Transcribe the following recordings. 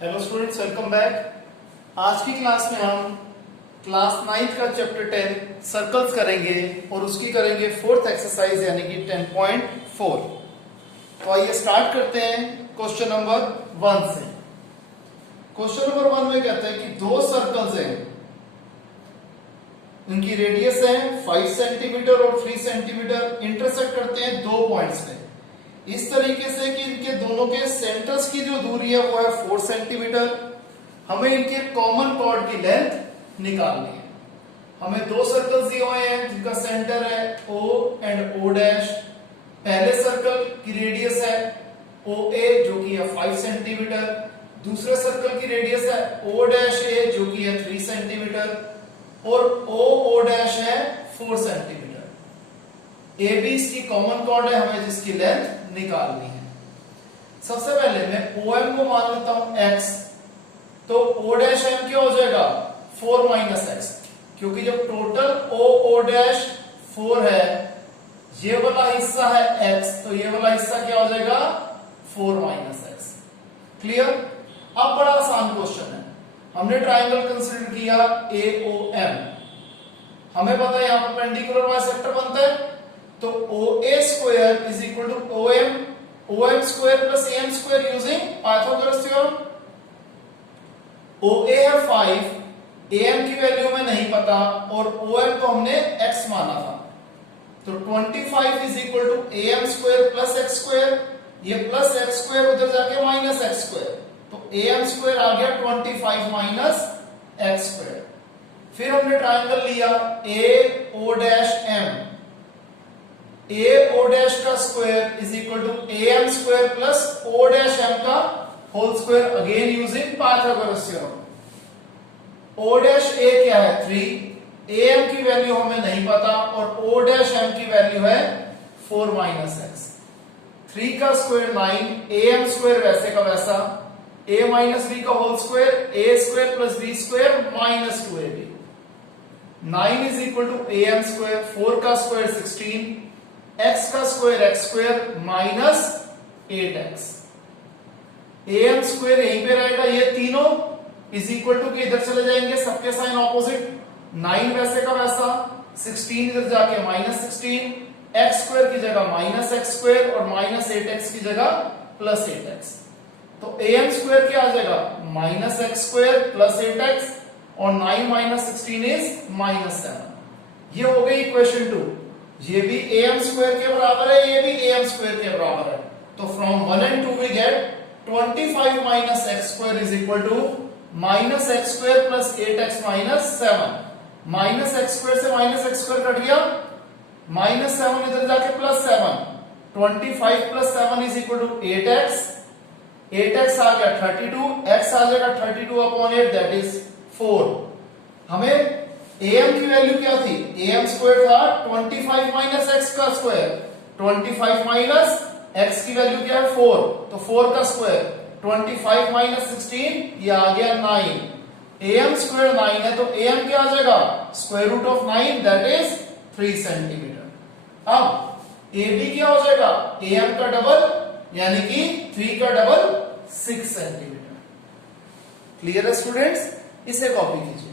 Hello students, welcome back. आज की class में हम क्लास 9th का चैप्टर 10 सर्कल्स करेंगे और उसकी करेंगे फोर्थ एक्सरसाइज यानी कि 10.4। तो आइए स्टार्ट करते हैं क्वेश्चन नंबर 1 से। क्वेश्चन नंबर 1 में कहते हैं कि दो सर्कल्स हैं, उनकी रेडियस है 5 सेंटीमीटर और 3 सेंटीमीटर, इंटरसेक्ट करते हैं दो पॉइंट्स पे इस तरीके से कि इनके दोनों के सेंटर्स की जो दूरी है वो है 4 सेंटीमीटर। हमें इनके कॉमन कॉर्ड की लेंथ निकालनी है। हमें दो सर्कल्स दिए हुए हैं जिनका सेंटर है O एंड O डैश। पहले सर्कल की रेडियस है OA जो कि है 5 सेंटीमीटर, दूसरे सर्कल की रेडियस है O डैश A जो कि है 3 सेंटीमीटर और OO डैश है 4 सेंटीमीटर। AB इसकी कॉमन कॉर्ड है, हमें जिसकी लेंथ निकालनी है। सबसे पहले मैं OM को मान लेता हूं x, तो O डैश M क्या हो जाएगा 4 माइनस x, क्योंकि जब टोटल OO डैश 4 है, ये वाला हिस्सा है x, तो ये वाला हिस्सा क्या हो जाएगा 4 माइनस x। क्लियर? अब बड़ा आसान क्वेश्चन है। हमने ट्राइंगल कंसीडर किया AOM, हमें पता है यहां पर परपेंडिकुलर बाइसेक्टर बनता है, तो OA square is equal to OM square plus AM square using Pythagoras theorem. OA है 5, AM की वैल्यू में नहीं पता और OM को हमने x माना था, तो 25 is equal to AM square plus x square, ये प्लस x स्क्वायर उधर जाके माइनस x स्क्वायर, तो AM स्क्वायर आ गया 25 माइनस x स्क्वायर। फिर हमने ट्राइंगल लिया AO dash M, AO dash का square is equal to AM square plus O dash M का whole square, again using Pythagoras theorem. O dash A क्या है 3, AM की वैल्यू हमें नहीं पता और O डैश M की वैल्यू है 4 माइनस x। 3 का स्क्वायर 9, AM स्क्वायर वैसे का वैसा, A माइनस b का whole square, A square plus b square minus 2ab। 9 is equal to AM square, 4 का स्क्वायर 16, x का square x square minus 8x। AM square यहीं पे रहेगा, ये तीनों इज इक्वल टू के इधर चले जाएंगे, सबके साइन ऑपोजिट, 9 वैसे का वैसा, 16 इधर जाके माइनस 16, x स्क्वायर की जगह माइनस x स्क्वायर और माइनस 8x की जगह प्लस 8x, तो AM स्क्वायर क्या आ जाएगा minus x square plus 8x और 9 माइनस 16 इज माइनस 7। ये हो गई इक्वेशन 2। ये भी AM स्क्वायर के बराबर है, ये भी AM स्क्वायर के बराबर है, तो from 1 and 2 we get 25 minus x square is equal to minus x square plus 8x minus 7। Minus x square से माइनस x स्क्वायर कट गया, माइनस 7 इधर जाके plus 7, 25 plus 7 is equal to 8x, 8x आ गया 32, x आ जाएगा 32 upon 8 that is 4। हमें AM की value क्या थी, AM स्क्वायर था 25 माइनस x का स्क्वायर, 25 माइनस x की वैल्यू क्या है 4, तो 4 का स्क्वायर 25 माइनस 16, ये आ गया 9। AM स्क्वायर 9 है, तो AM क्या आ जाएगा square root of 9 that is 3 centimetre. अब AB क्या हो जाएगा AM का डबल यानी कि 3 का डबल 6 सेंटीमीटर। क्लियर है स्टूडेंट्स? इसे कॉपी कीजिए।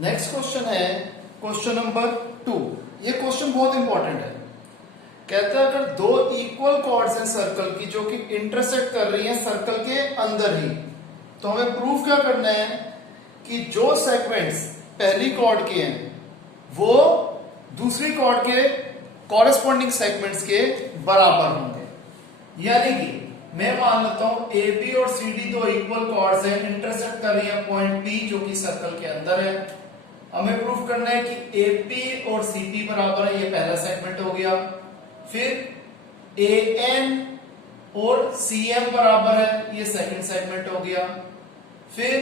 नेक्स्ट क्वेश्चन है क्वेश्चन नंबर 2। ये क्वेश्चन बहुत इंपॉर्टेंट है। कहता है अगर दो इक्वल कॉर्ड्स हैं सर्कल की जो कि इंटरसेक्ट कर रही हैं सर्कल के अंदर ही, तो हमें प्रूफ क्या करना है कि जो सेगमेंट्स पहली कॉर्ड के हैं वो दूसरी कॉर्ड के कॉरेस्पॉन्डिंग सेगमेंट्स के बराबर होंगे। यानी कि मैं मान लेता हूं AB और CD दो इक्वल कॉर्ड्स हैं, इंटरसेक्ट कर रही है पॉइंट P जो कि सर्कल के अंदर है। हमें प्रूफ करना है कि AP और CP बराबर है, ये पहला सेगमेंट हो गया। फिर AN और CM बराबर है, ये सेकंड सेगमेंट हो गया। फिर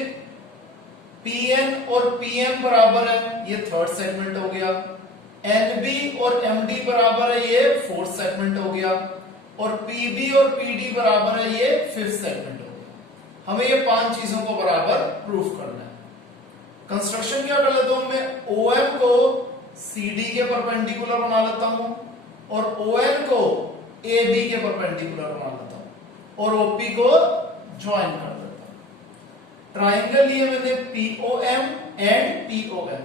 PN और PM बराबर है, ये थर्ड सेगमेंट हो गया। NB और MD बराबर है, ये फोर्थ सेगमेंट हो गया। और PB और PD बराबर है, ये फिफ्थ सेगमेंट हो गया। हमें ये 5 चीजों को बराबर प्रूफ करना है। कंस्ट्रक्शन क्या कर लेता हूं मैं, OM को CD के परपेंडिकुलर बना लेता हूं और ON को AB के परपेंडिकुलर बना लेता हूं और OP को ज्वाइन कर देता हूं। ट्राइंगल लिए मैंने POM एंड PON।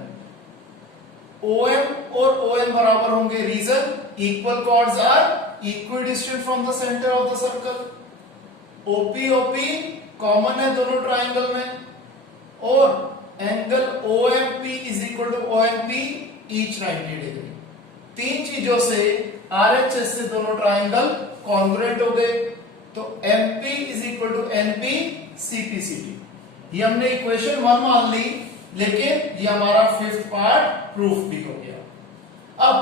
OM और ON बराबर होंगे, reason equal chords are equidistant from the centre of the circle. OP common है दोनों ट्राइंगल में और angle OMP is equal to ONP each 90 degree. तीन चीजों से RHS से दोनों ट्राइंगल कॉन्ग्रुएंट हो गए, तो MP is equal to NP CPCD। ये हमने इक्वेशन 1 मान ली, लेकिन ये हमारा फिफ्थ पार्ट प्रूफ भी हो गया। अब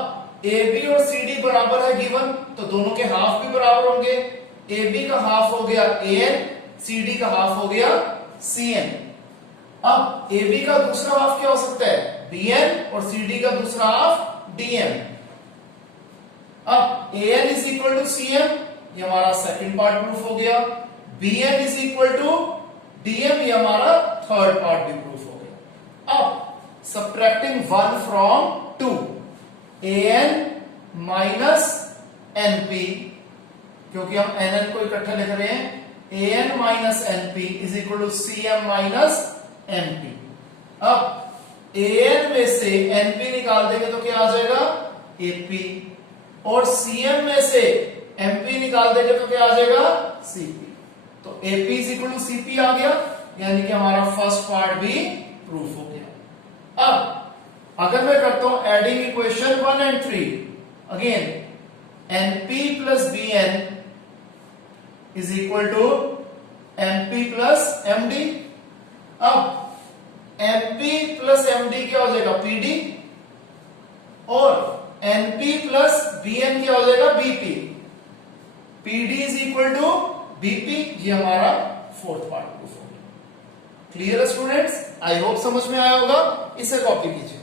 AB और CD बराबर है गिवन, तो दोनों के हाफ भी बराबर होंगे। AB का हाफ हो गया AN, CD का हाफ हो गया CN। अब AB का दूसरा हाफ क्या हो सकता है, BN, और CD का दूसरा हाफ DN। अब AN is equal to CM, ये हमारा सेकंड पार्ट प्रूफ हो गया। BN is equal to DM, ये हमारा थर्ड पार्ट भी प्रूफ हो गया। अब subtracting 1 from 2, AN minus NP, क्योंकि हम NN को इकट्ठे लिख रहे हैं, AN minus NP is equal to CM minus NP। अब AN में से NP निकाल देंगे तो क्या आ जाएगा, AP, और CM में से MP निकाल देंगे तो क्या आ जाएगा, CP। तो AP is equal to CP आ गया, यानी कि हमारा फर्स्ट पार्ट भी प्रूफ हो गया। अब अगर मैं करता हूं adding equation 1 and 3, again NP plus BN is equal to MP plus MD। अब MP प्लस MD क्या हो जाएगा, PD, और NP प्लस BN क्या हो जाएगा, BP। PD is equal to BP, ये हमारा फोर्थ पार्ट प्रूफ हो गया। क्लियर है स्टूडेंट्स, आई होप समझ में आया होगा। इसे कॉपी कीजिए।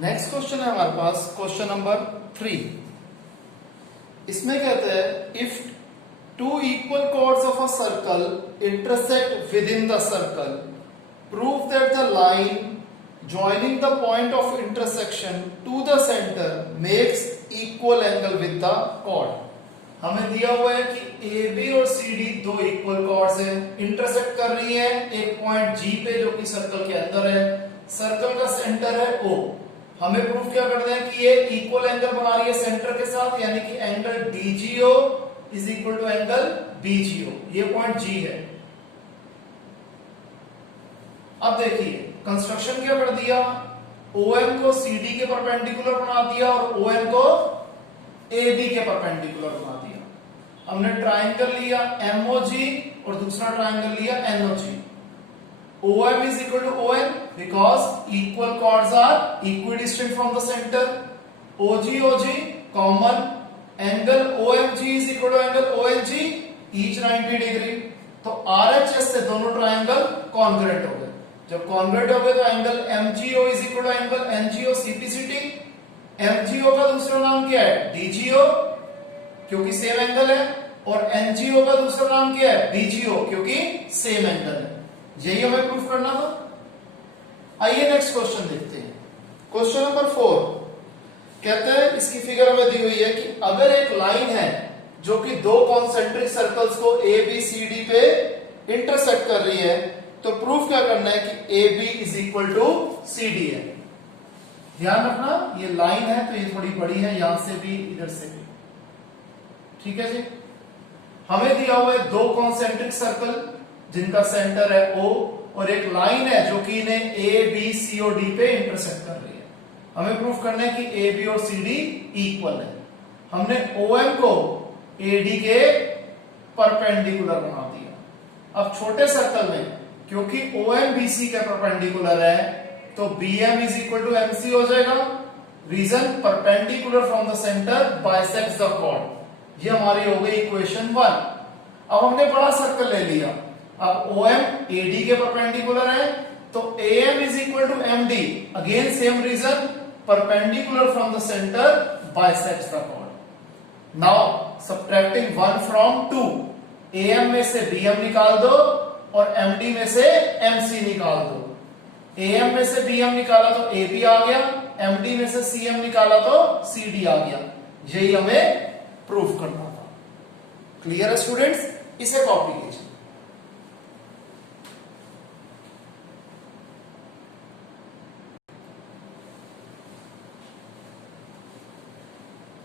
नेक्स्ट क्वेश्चन है हमारे पास, क्वेश्चन नंबर 3। इसमें कहते हैं if two equal chords of a circle intersect within the circle, prove that the line joining the point of intersection to the center makes equal angle with the chord। हमें दिया हुआ है कि AB और CD दो equal chords हैं, intersect कर रही है एक पॉइंट G पे जो कि सर्कल के अंदर है। सर्कल का सेंटर है O। हमें प्रूफ क्या करना है कि ये इक्वल एंगल बना रही है सेंटर के साथ, यानी कि angle DGO is equal to angle BGO। ये पॉइंट G है। अब देखिए कंस्ट्रक्शन क्या कर दिया, OM को CD के परपेंडिकुलर बना दिया और ON को AB के परपेंडिकुलर बना दिया। हमने ट्राइंगल लिया MOG और दूसरा ट्राइंगल लिया NOG। OM is equal to ON because equal chords are equidistant from the center. OG common, angle OMG is equal to angle ONG each 90 degree। तो RHS से दोनों ट्राइंगल कॉन्ग्रुएंट हो गए। जब कॉन्ग्रुएंट हो गए तो angle MGO is equal to angle NGO CPCD। MGO का दूसरा नाम क्या है, DGO, क्योंकि सेम एंगल है, और NGO का दूसरा नाम क्या है, BGO, क्योंकि सेम एंगल है। यही हमें प्रूफ करना था। आइए नेक्स्ट क्वेश्चन देखते हैं। क्वेश्चन नंबर 4 कहते हैं, इसकी फिगर में दी हुई है कि अगर एक लाइन है जो कि दो कॉन्सेंट्रिक सर्कल्स को ABCD पे इंटरसेक्ट कर रही है, तो प्रूफ क्या करना है कि AB is equal to CD है। ध्यान रखना ये लाइन है तो ये थोड़ी बड़ी है, यहां से भी इधर से भी, ठीक है जी। हमें दिया हुआ है दो कॉन्सेंट्रिक सर्कल जिनका सेंटर है O, और एक लाइन है जो कि इन्हें ABC और D पे इंटरसेक्ट कर रही है। हमें प्रूफ करना है कि AB और CD इक्वल है। हमने OM को AD के परपेंडिकुलर बना दिया। अब छोटे सर्कल में क्योंकि OM BC के परपेंडिकुलर है तो BM is equal to MC हो जाएगा। Reason perpendicular from the centre bisects the chord। ये हमारी हो गई इक्वेशन 1। अब हमने बड़ा सर्कल ले लिया। अब OM AD के परपेंडिकुलर है तो AM is equal to MD। Again same reason, perpendicular from the centre bisects the chord. Now subtracting 1 from 2, AM में से BM निकाल दो और MD में से MC निकाल दो। AM में से BM निकाला तो AB आ गया, MD में से CM निकाला तो CD आ गया। यही हमें प्रूफ करना था। क्लियर है स्टूडेंट्स? इसे कॉपी कीजिए।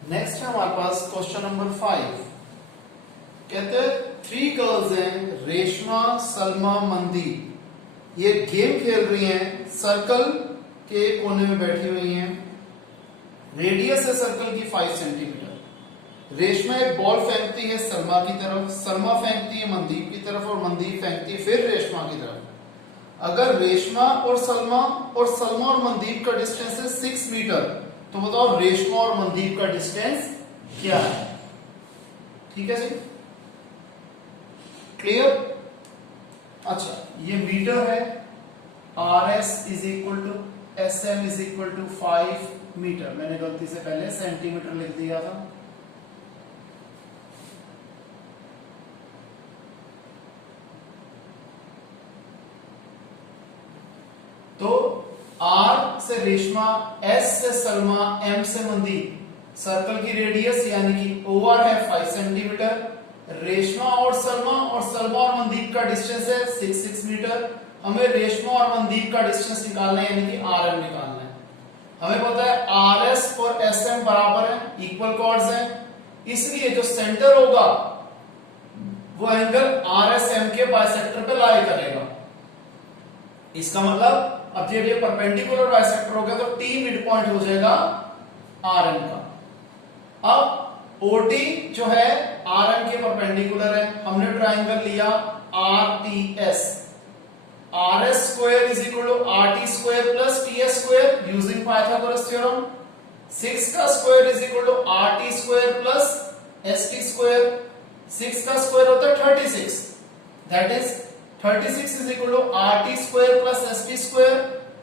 नेक्स्ट है हमारे पास क्वेश्चन नंबर 5। कहते हैं 3 गर्ल्स हैं, रेशमा, सलमा, मनदीप। ये गेम खेल रही हैं, सर्कल के कोने में बैठी हुई हैं। रेडियस है सर्कल की 5 सेंटीमीटर। रेशमा एक बॉल फेंकती है सलमा की तरफ, सलमा फेंकती है मनदीप की तरफ और मनदीप फेंकती है फिर रेशमा की तरफ। अगर रेशमा और मनदीप का डिस्टेंस है 6 मीटर, तो बताओ रेशमा और मनदीप का डिस्टेंस क्या है? ठीक है जी, क्लियर? अच्छा, ये मीटर है, RS is equal to SM is equal to 5 metre. मैंने गलती से पहले सेंटीमीटर लिख दिया था। तो R से रेशमा, S से सलमा, M से मनदीप। सर्कल की रेडियस यानी कि OR है 5 सेंटीमीटर। रेशमा और सलमा और मनदीप का डिस्टेंस है 6 मीटर। हमें रेशमा और मनदीप का डिस्टेंस निकालना है, यानी कि RM निकालना है। हमें पता है RS और SM बराबर है, इक्वल कॉर्ड्स हैं, इसलिए जो सेंटर होगा वो एंगल RSM के बाइसेक्टर पे लाई करेगा। इसका मतलब अब जब ये परपेंडिकुलर बाइसेक्टर होगा तो T मिड पॉइंट हो जाएगा RM का। अब OT जो है RM के परपेंडिकुलर है। हमने ट्राइंगल लिया RTS। RS square is equal to RT square plus TS square using Pythagoras theorem. 6 का square is equal to RT square plus ST square. 6 का स्क्वायर होता है 36, that is 36 is equal to RT square plus ST square.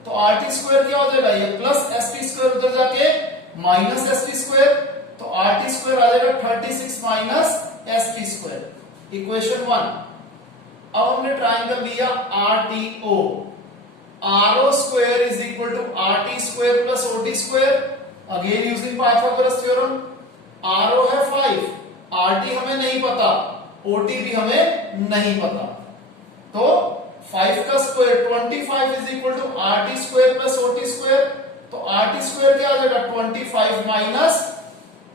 तो RT square क्या हो जाएगा? ये plus ST square उधर जाके माइनस ST स्क्वायर, तो RT स्क्वायर आ जाएगा 36 माइनस ST स्क्वायर। इक्वेशन 1। अब हमने ट्राइंगल लिया RTO। RO square is equal to RT square plus OT square, again using Pythagoras theorem. RO है 5, RT हमें नहीं पता, OT भी हमें नहीं पता, तो 5 का square 25 is equal to RT square plus OT square. तो RT स्क्वायर क्या आ जाएगा? 25 माइनस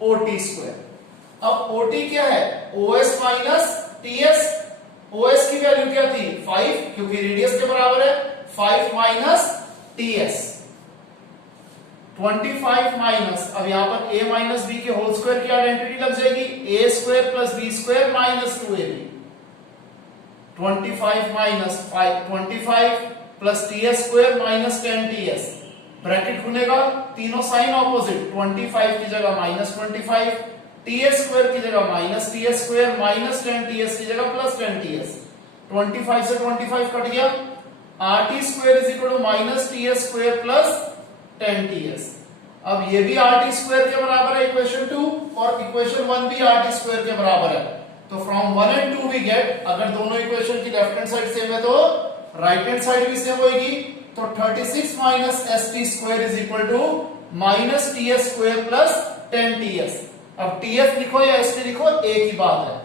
OT स्क्वायर। अब OT क्या है? OS minus TS। OS की वैल्यू क्या थी? 5, क्योंकि रेडियस के बराबर है। 5 माइनस TS 25 माइनस, अब यहां पर A माइनस B के होल स्क्वायर की आइडेंटिटी लग जाएगी, A square plus B square minus 2AB। 25 minus 25 plus TS square minus 10TS। Bracket खुलेगा, तीनों साइन ऑपोजिट, 25 की जगह माइनस 25, TS स्क्वायर की जगह minus TS square, minus 10TS की जगह प्लस 10TS। 25 से 25 कट गया। RT square is equal to minus TS square plus 10TS। अब ये भी RT स्क्वायर के बराबर है इक्वेशन 2, और इक्वेशन 1 भी RT स्क्वायर के बराबर है। तो फ्रॉम 1 एंड 2 वी गेट, अगर दोनों इक्वेशन की लेफ्ट हैंड साइड सेम है तो राइट हैंड साइड भी सेम होगी। तो 36 minus ST square is equal to minus TS square plus 10TS। अब TS लिखो या ST लिखो, एक ही बात है।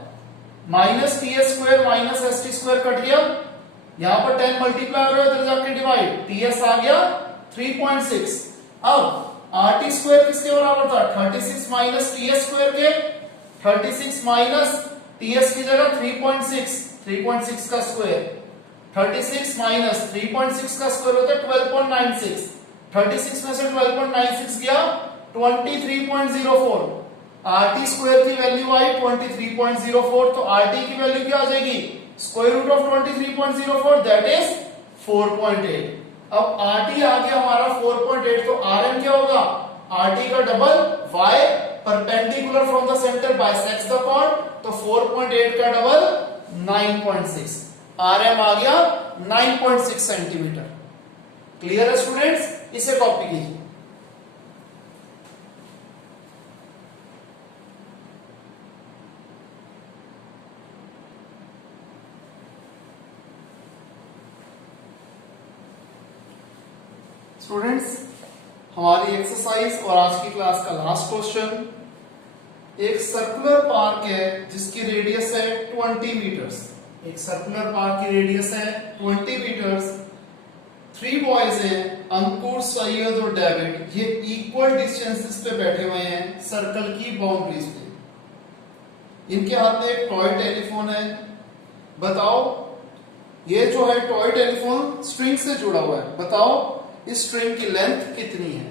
Minus TS square minus ST square cut गया, यहां पर 10 मल्टीप्लाई हो रहा है, इधर जाके डिवाइड, TS आ गया 3.6। अब RT स्क्वायर किसके बराबर था? 36 माइनस TS स्क्वायर के। 36 माइनस TS की जगह 3.6 का स्क्वायर। 36 माइनस 3.6 का स्क्वायर होता है 12.96। 36 में से 12.96 गया 23.04। RT स्क्वायर की वैल्यू आई 23.04, तो RT की वैल्यू क्या आ जाएगी? Square root of 23.04, that is 4.8। अब RT आ गया हमारा 4.8, तो RM क्या होगा? RT का double Y perpendicular from the centre bisects the chord, तो 4.8 का डबल 9.6। RM आ गया 9.6 सेंटीमीटर। क्लियर है स्टूडेंट्स? इसे कॉपी कीजिए। स्टूडेंट्स, हमारी एक्सरसाइज और आज की क्लास का लास्ट क्वेश्चन, एक सर्कुलर पार्क है जिसकी रेडियस है 20 मीटर्स। एक सर्कुलर पार्क की रेडियस है 20 मीटर्स। 3 बॉयज हैं, अंकुर, सैयद और डेविड। ये इक्वल डिस्टेंसेस पे बैठे हुए हैं सर्कल की बाउंड्रीज पे। इनके हाथ में एक टॉय टेलीफोन है। बताओ, ये जो है टॉय टेलीफोन स्ट्रिंग से जुड़ा हुआ है। बताओ इस स्ट्रिंग की लेंथ कितनी है।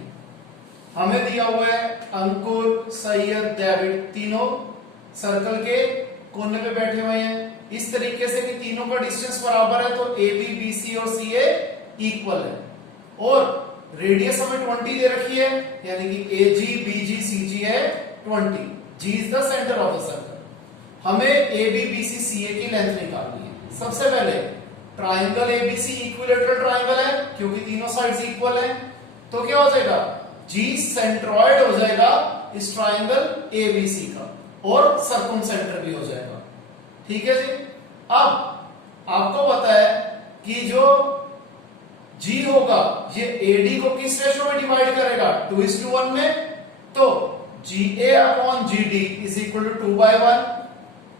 हमें दिया हुआ है अंकुर, सैयद, डेविड तीनों सर्कल के कोने पे बैठे हुए हैं इस तरीके से कि तीनों का डिस्टेंस बराबर है, तो ए बी, बी सी और सी ए इक्वल है। और रेडियस हमें 20 दे रखी है, यानी कि ए जी, बी जी, सी जी है 20। G is the centre of the circle. हमें ए बी, बी सी, सी ए की लेंथ निकालनी है। सबसे पहले ट्राइंगल एबीसी इक्विलेटरल ट्राइंगल है क्योंकि तीनों साइड्स इक्वल हैं, तो क्या हो जाएगा, जी सेंट्रॉइड हो जाएगा इस ट्राइंगल एबीसी का और सर्कमसेंटर भी हो जाएगा। ठीक है जी। अब आपको पता है कि जो जी होगा ये एडी को किस रेशो में डिवाइड करेगा, 2:1 में। तो G A upon G D is equal to 2/1।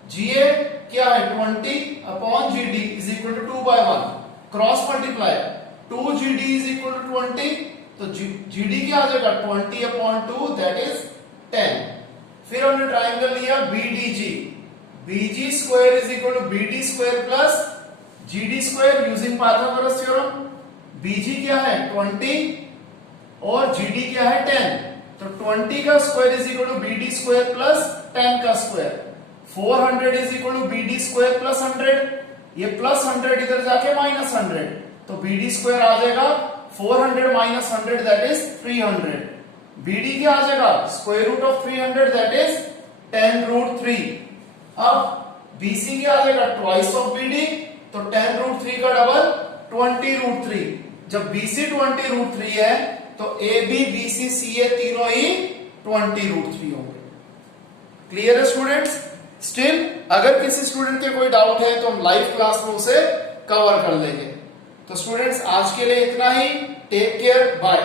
G A क्या है 20 upon G D is equal to 2/1। Cross multiply 2 G D is equal to 20, तो जी डी क्या आ जाएगा 20 अपॉन 2 दैट इज 10। फिर हमने ट्राइंगल लिया BDG, BG square is equal to BD square plus GD square using Pythagoras theorem. BG क्या है 20 और जीडी क्या है 10, तो 20 का square is equal to BD square plus 10 का square. 400 is equal to BD square plus 100। ये प्लस 100 इधर जाके माइनस 100, तो बीडी स्क्वायर आ जाएगा 400 माइनस 100 दैट इज 300। बीडी क्या आ जाएगा square root of 300 that is 10√3। अब बीसी क्या आ जाएगा ट्वाइस ऑफ बीडी, तो 10√3 का डबल 20√3। जब बीसी 20√3 है तो ए बी, बी सी, सी ए तीनों ही 20√3 होंगे। क्लियर है स्टूडेंट्स? स्टिल अगर किसी स्टूडेंट के कोई डाउट है तो हम लाइव क्लास में उसे कवर कर लेंगे। तो स्टूडेंट्स आज के लिए इतना ही। Take care, bye.